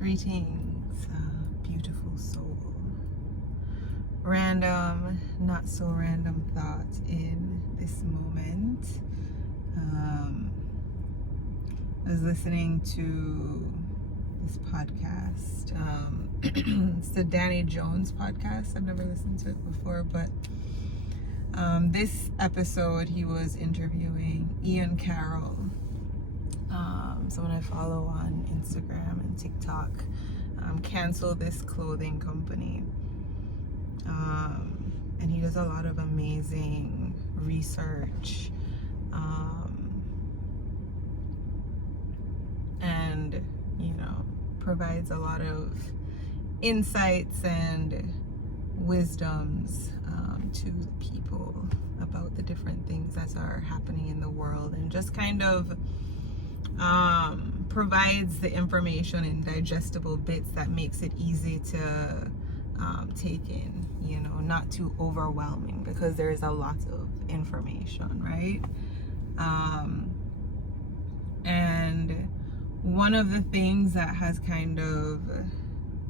Greetings, beautiful soul. Random, not so random thought in this moment. I was listening to this podcast. It's the Danny Jones podcast. I've never listened to it before, but this episode he was interviewing Ian Carroll, someone I follow on Instagram and TikTok. Cancel This clothing company, and he does a lot of amazing research, and provides a lot of insights and wisdoms to the people about the different things that are happening in the world, and just kind of provides the information in digestible bits that makes it easy to take in, not too overwhelming, because there is a lot of information, right? And one of the things that has kind of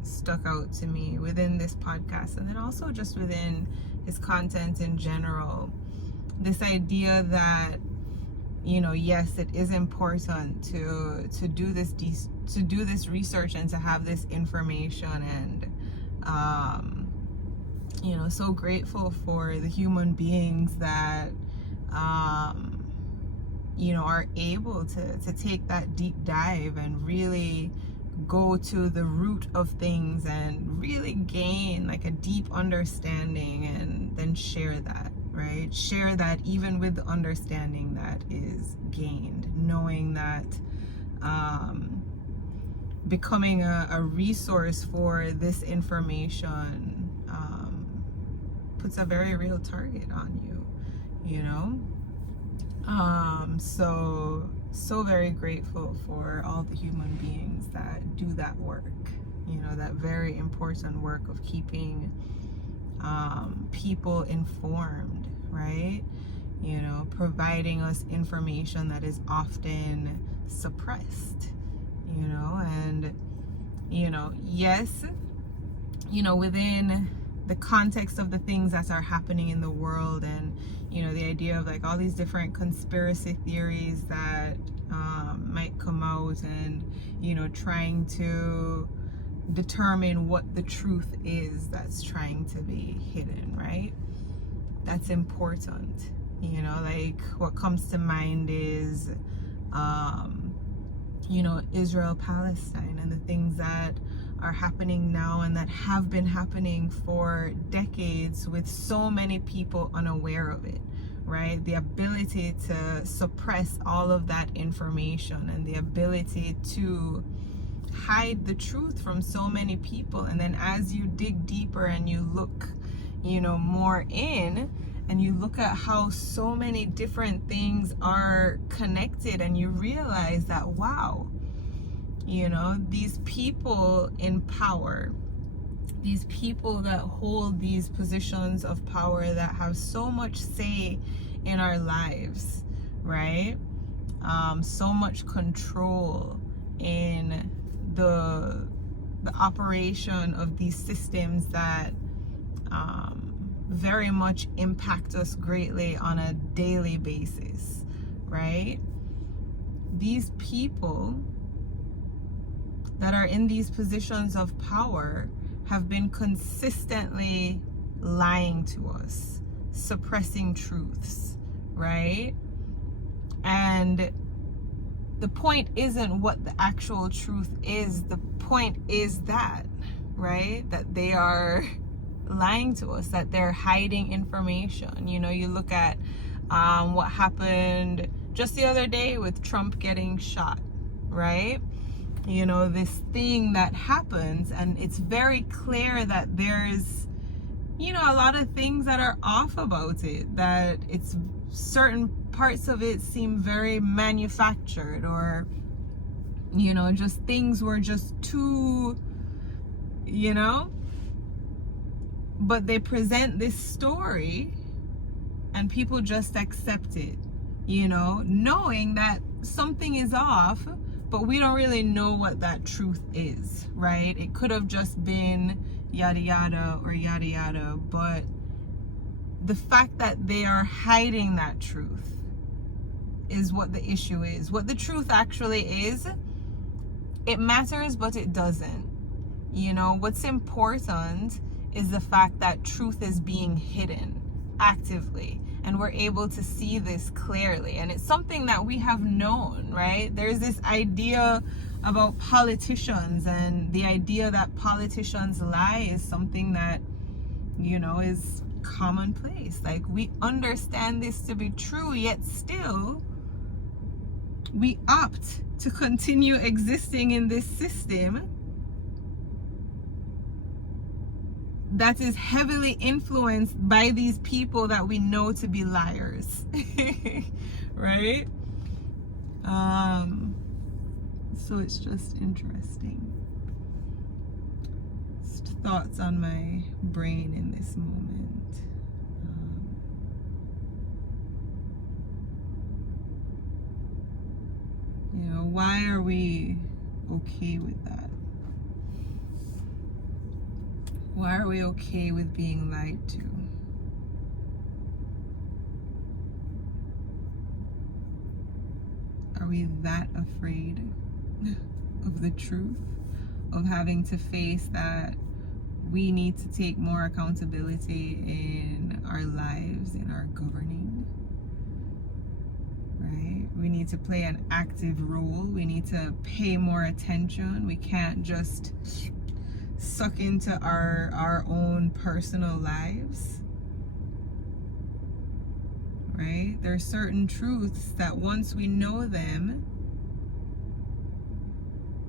stuck out to me within this podcast, and then also just within his content in general, this idea that yes, it is important to do this research and to have this information, and so grateful for the human beings that are able to take that deep dive and really go to the root of things and really gain like a deep understanding, and then share that, right? Share that even with the understanding that is gained, knowing that becoming a resource for this information puts a very real target on you, so very grateful for all the human beings that do that work, that very important work of keeping people informed, right? Providing us information that is often suppressed, and yes, within the context of the things that are happening in the world, and the idea of like all these different conspiracy theories that might come out, and trying to determine what the truth is that's trying to be hidden, right? That's important. Like what comes to mind is Israel Palestine, and the things that are happening now and that have been happening for decades, with so many people unaware of it, right? The ability to suppress all of that information, and the ability to hide the truth from so many people. And then as you dig deeper and you look more in, and you look at how so many different things are connected, and you realize that, wow, these people in power, these people that hold these positions of power, that have so much say in our lives, right? So much control in the operation of these systems that very much impact us greatly on a daily basis, right? These people that are in these positions of power have been consistently lying to us, suppressing truths, right? And the point isn't what the actual truth is. The point is that, right? That they are lying to us, that they're hiding information. You look at what happened just the other day with Trump getting shot, right? This thing that happens, and it's very clear that there's a lot of things that are off about it, that it's certain parts of it seem very manufactured, or just things were just too but they present this story and people just accept it, knowing that something is off, but we don't really know what that truth is, right? It could have just been yada yada or yada yada, but the fact that they are hiding that truth is what the issue is. What the truth actually is, it matters, but it doesn't. You know, what's important is the fact that truth is being hidden actively, and we're able to see this clearly. And it's something that we have known, right? There's this idea about politicians, and the idea that politicians lie is something that, you know, is commonplace. Like, we understand this to be true, yet still we opt to continue existing in this system that is heavily influenced by these people that we know to be liars. Right? So it's just interesting. Just thoughts on my brain in this moment. You know, why are we okay with that? Why are we okay with being lied to? Are we that afraid of the truth? Of having to face that we need to take more accountability in our lives, in our governing? Right? We need to play an active role. We need to pay more attention. We can't just suck into our own personal lives, right? There are certain truths that once we know them,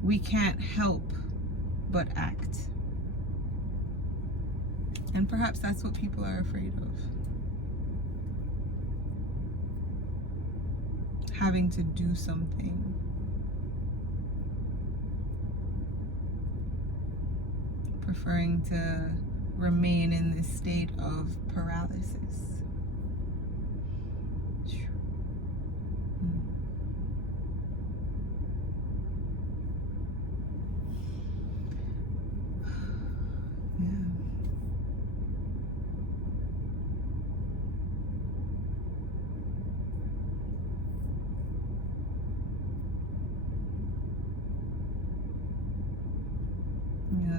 we can't help but act. And perhaps that's what people are afraid of. Having to do something. Preferring to remain in this state of paralysis.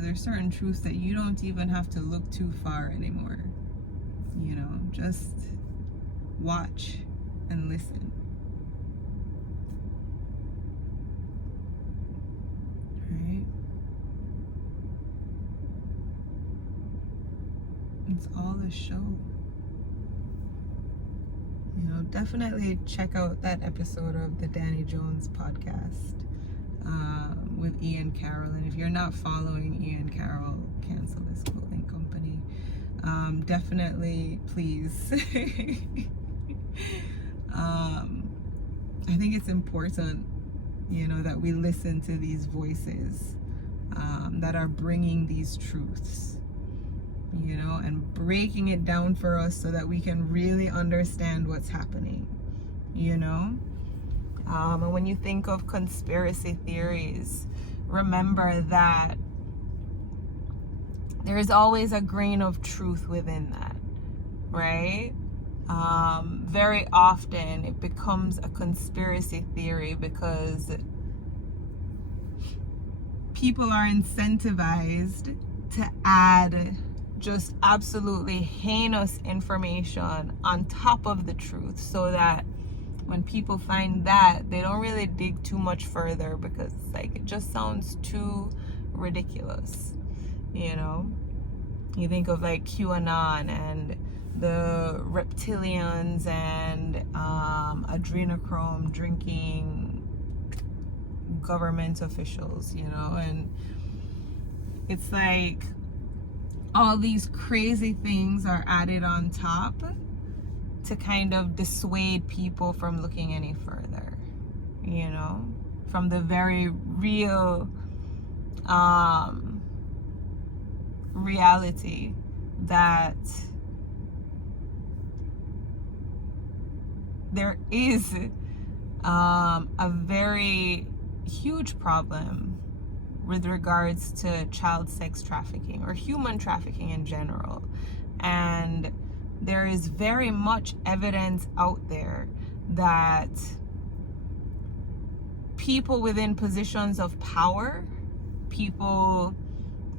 There's certain truths that you don't even have to look too far anymore. You know, just watch and listen. Right? It's all a show. You know, definitely check out that episode of the Danny Jones podcast. With Ian Carroll. And if you're not following Ian Carroll, Cancel This Clothing Company, definitely please. I think it's important, you know, that we listen to these voices that are bringing these truths, you know, and breaking it down for us so that we can really understand what's happening, you know. And when you think of conspiracy theories, remember that there is always a grain of truth within that, right? Very often it becomes a conspiracy theory because people are incentivized to add just absolutely heinous information on top of the truth, so that when people find that, they don't really dig too much further because, like, it just sounds too ridiculous, you know? You think of like QAnon and the reptilians and adrenochrome drinking government officials, you know? And it's like all these crazy things are added on top to kind of dissuade people from looking any further, you know, from the very real reality that there is a very huge problem with regards to child sex trafficking or human trafficking in general. And there is very much evidence out there that people within positions of power, people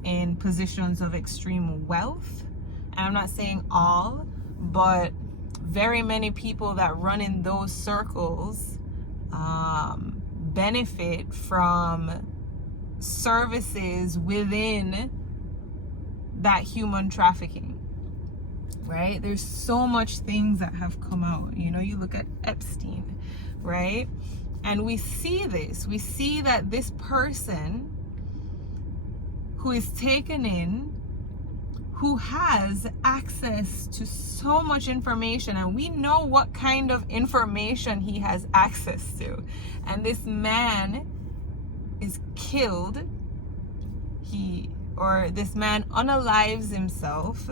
in positions of extreme wealth, and I'm not saying all, but very many people that run in those circles benefit from services within that human trafficking, right? There's so much things that have come out. You know, you look at Epstein, right? And we see that this person who is taken in, who has access to so much information, and we know what kind of information he has access to. And this man is killed. This man unalives himself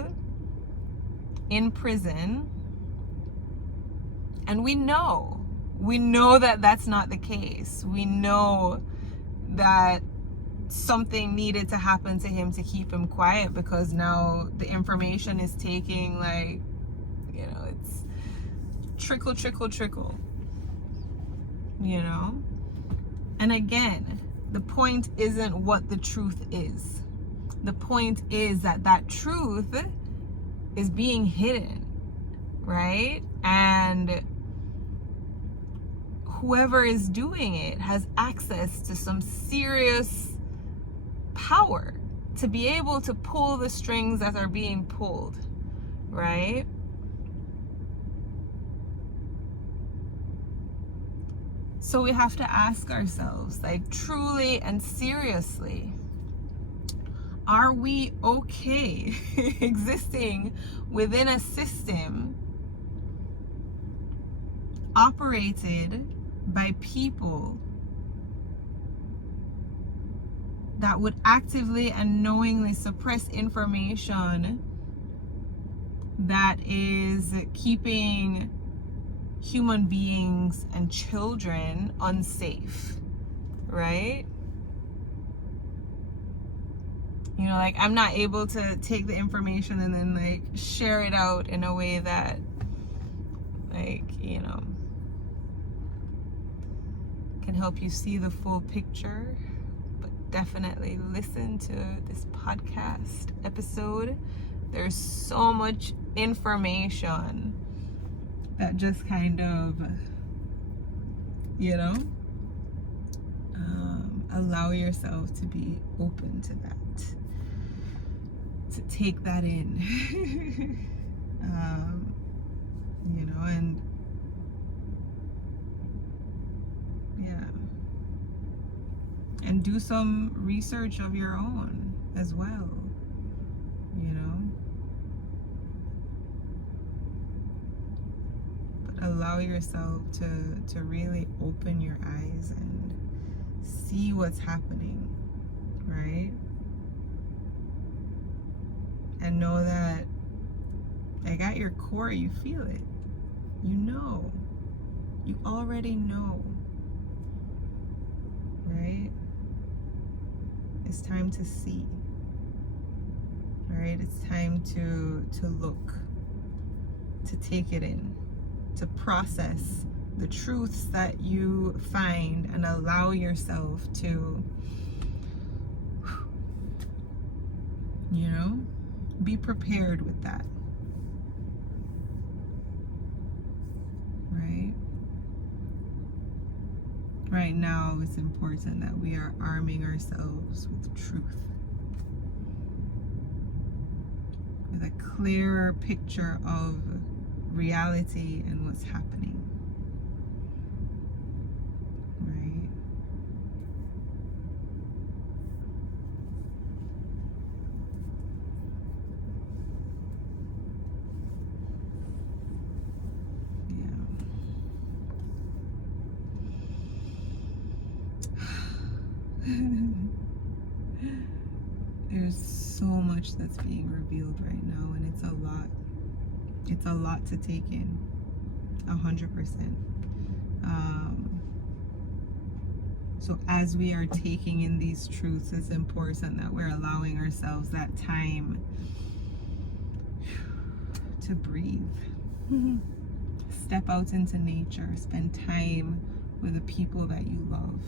in prison. And we know that that's not the case. We know that something needed to happen to him to keep him quiet, because now the information is taking, like, you know, it's trickle, you know? And again, the point isn't what the truth is. The point is that that truth is being hidden, right? And whoever is doing it has access to some serious power to be able to pull the strings that are being pulled, right? So we have to ask ourselves, like, truly and seriously, are we okay existing within a system operated by people that would actively and knowingly suppress information that is keeping human beings and children unsafe, right? You know, like, I'm not able to take the information and then, like, share it out in a way that, like, you know, can help you see the full picture. But definitely listen to this podcast episode. There's so much information that just kind of, you know, allow yourself to be open to that, to take that in. You know, and yeah, and do some research of your own as well, you know. But allow yourself to really open your eyes and see what's happening, right? And know that, like, at your core, you feel it. You know. You already know. Right? It's time to see. Right? It's time to look. To take it in. To process the truths that you find and allow yourself to, you know, be prepared with that. Right? Right now, it's important that we are arming ourselves with truth, with a clearer picture of reality and what's happening. Right? There's so much that's being revealed right now, and it's a lot. It's a lot to take in, 100%. So as we are taking in these truths, it's important that we're allowing ourselves that time to breathe. Step out into nature, spend time with the people that you love.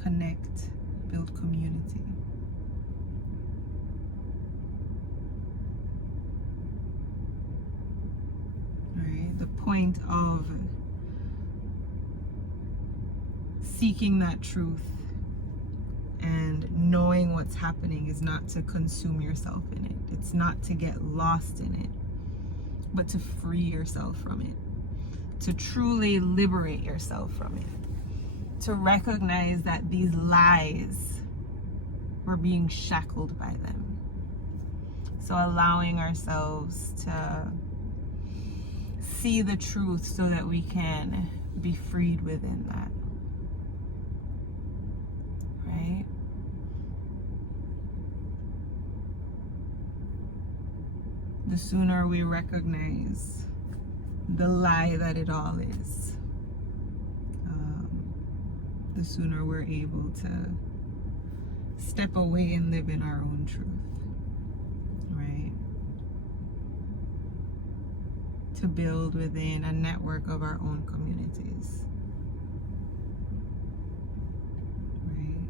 Connect, build community. Right? The point of seeking that truth and knowing what's happening is not to consume yourself in it. It's not to get lost in it, but to free yourself from it, to truly liberate yourself from it, to recognize that these lies, we're being shackled by them. So allowing ourselves to see the truth so that we can be freed within that. Right? The sooner we recognize the lie that it all is, the sooner we're able to step away and live in our own truth. Right? To build within a network of our own communities. Right?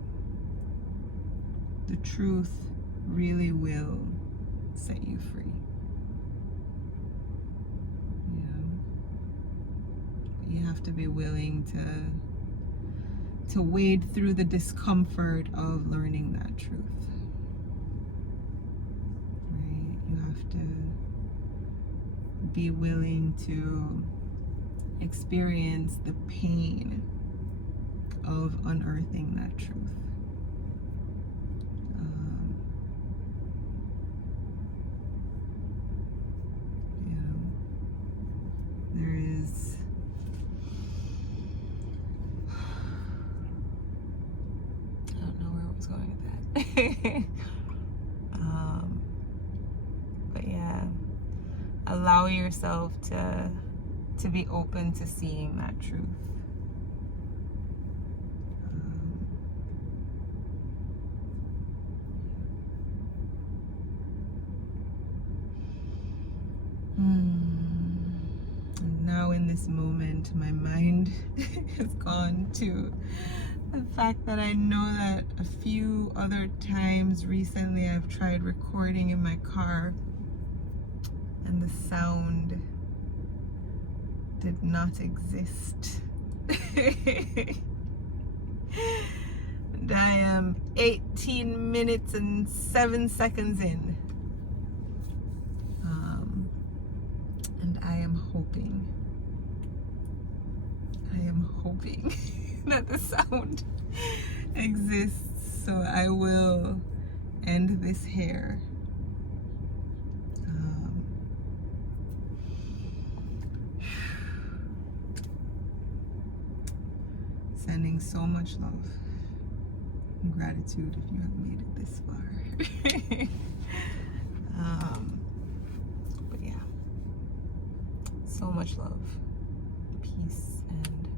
The truth really will set you free. You know? But you have to be willing to wade through the discomfort of learning that truth. Right? You have to be willing to experience the pain of unearthing that truth. You know, there is I don't know where I was going with that. But yeah, allow yourself to be open to seeing that truth. And now in this moment, my mind has gone to the fact that I know that a few other times recently I've tried recording in my car and the sound did not exist. And I am 18 minutes and 7 seconds in. And I am hoping that the sound exists, so I will end this here. Sending so much love and gratitude if you have made it this far. But yeah, so much love, peace, and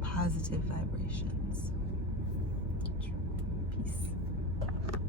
positive vibrations.